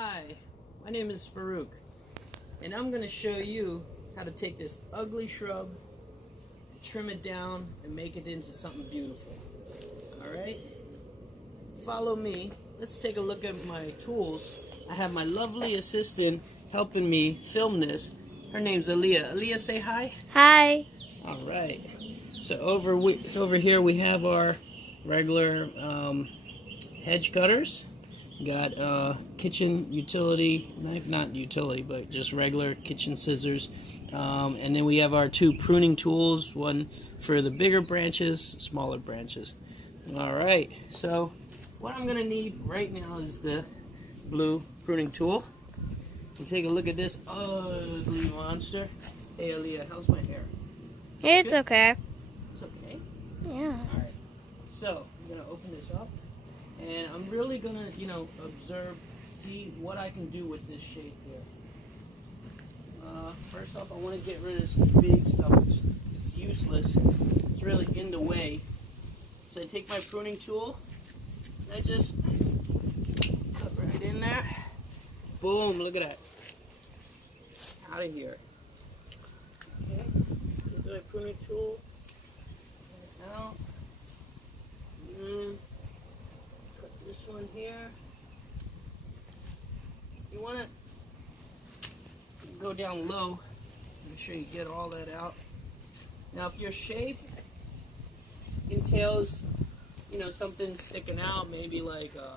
Hi, my name is Farouk, and I'm going to show you how to take this ugly shrub, trim it down, and make it into something beautiful. Alright? Follow me. Let's take a look at my tools. I have my lovely assistant helping me film this. Her name's Aaliyah. Aaliyah, say hi. Hi. Alright. So over here we have our regular hedge cutters. Got kitchen utility, not utility, but just regular kitchen scissors. And then we have our two pruning tools, one for the bigger branches, smaller branches. Alright, so what I'm going to need right now is the blue pruning tool. And take a look at this ugly monster. Hey Aaliyah, how's my hair? It's good? okay. It's okay? Yeah. Alright, so I'm going to open this up. And I'm really going to, observe, see what I can do with this shape here. First off, I want to get rid of this big stuff. It's useless. It's really in the way. So I take my pruning tool, and I just cut right in there. Boom, look at that. Out of here. Okay, get my pruning tool. Out. Cut this one here. You want to go down low. Make sure you get all that out. Now, if your shape entails, something sticking out, maybe like a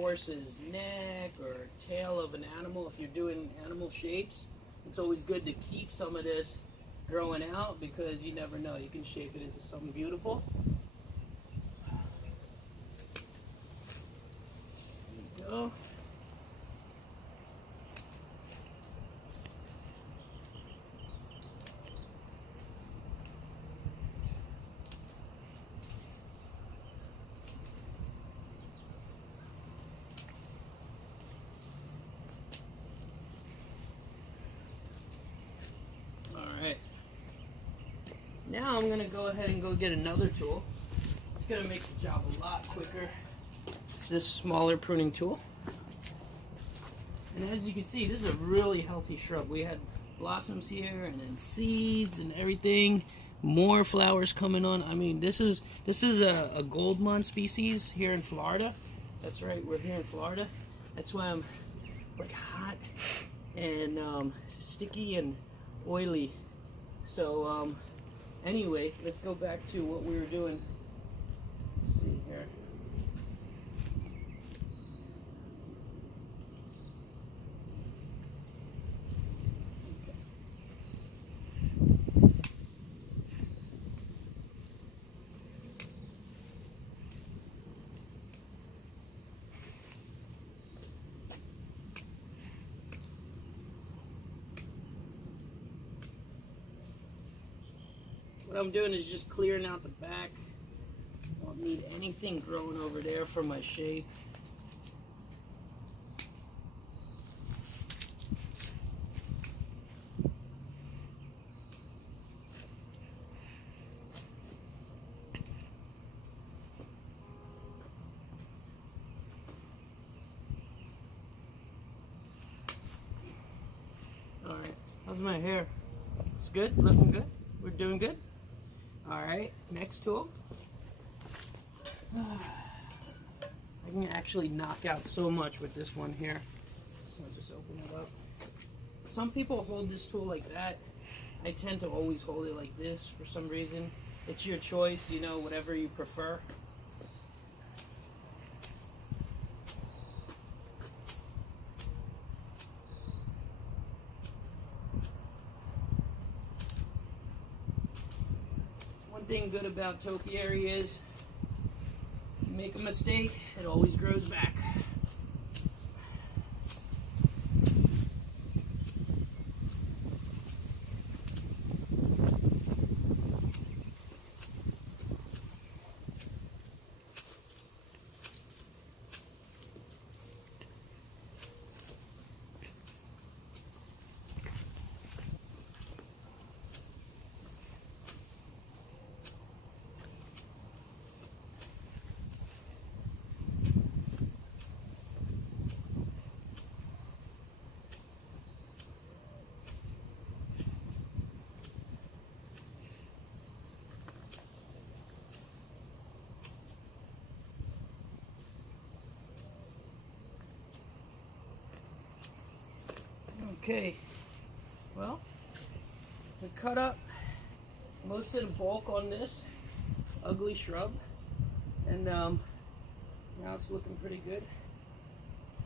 horse's neck or tail of an animal, if you're doing animal shapes, it's always good to keep some of this growing out because you never know. You can shape it into something beautiful. There you go. Alright, now I'm going to go ahead and go get another tool. It's going to make the job a lot quicker. It's this smaller pruning tool. And as you can see, this is a really healthy shrub. We had blossoms here and then seeds and everything. More flowers coming on. I mean, this is a Goldmont species here in Florida. That's right, we're here in Florida. That's why I'm like hot and sticky and oily. So anyway, let's go back to what we were doing. Let's see here. Okay. What I'm doing is just clearing out the back. I don't need anything growing over there for my shape. Alright, how's my hair? It's good? Looking good? We're doing good? Alright, next tool. I can actually knock out so much with this one here. So I'll just open it up. Some people hold this tool like that. I tend to always hold it like this for some reason. It's your choice, whatever you prefer. One thing good about topiary is you make a mistake, it always grows back. Okay, well, we cut up most of the bulk on this ugly shrub, and now it's looking pretty good.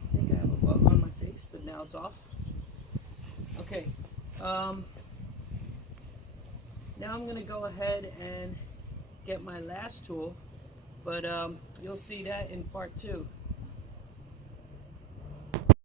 I think I have a bug on my face, but now it's off. Okay, now I'm going to go ahead and get my last tool, but you'll see that in part 2.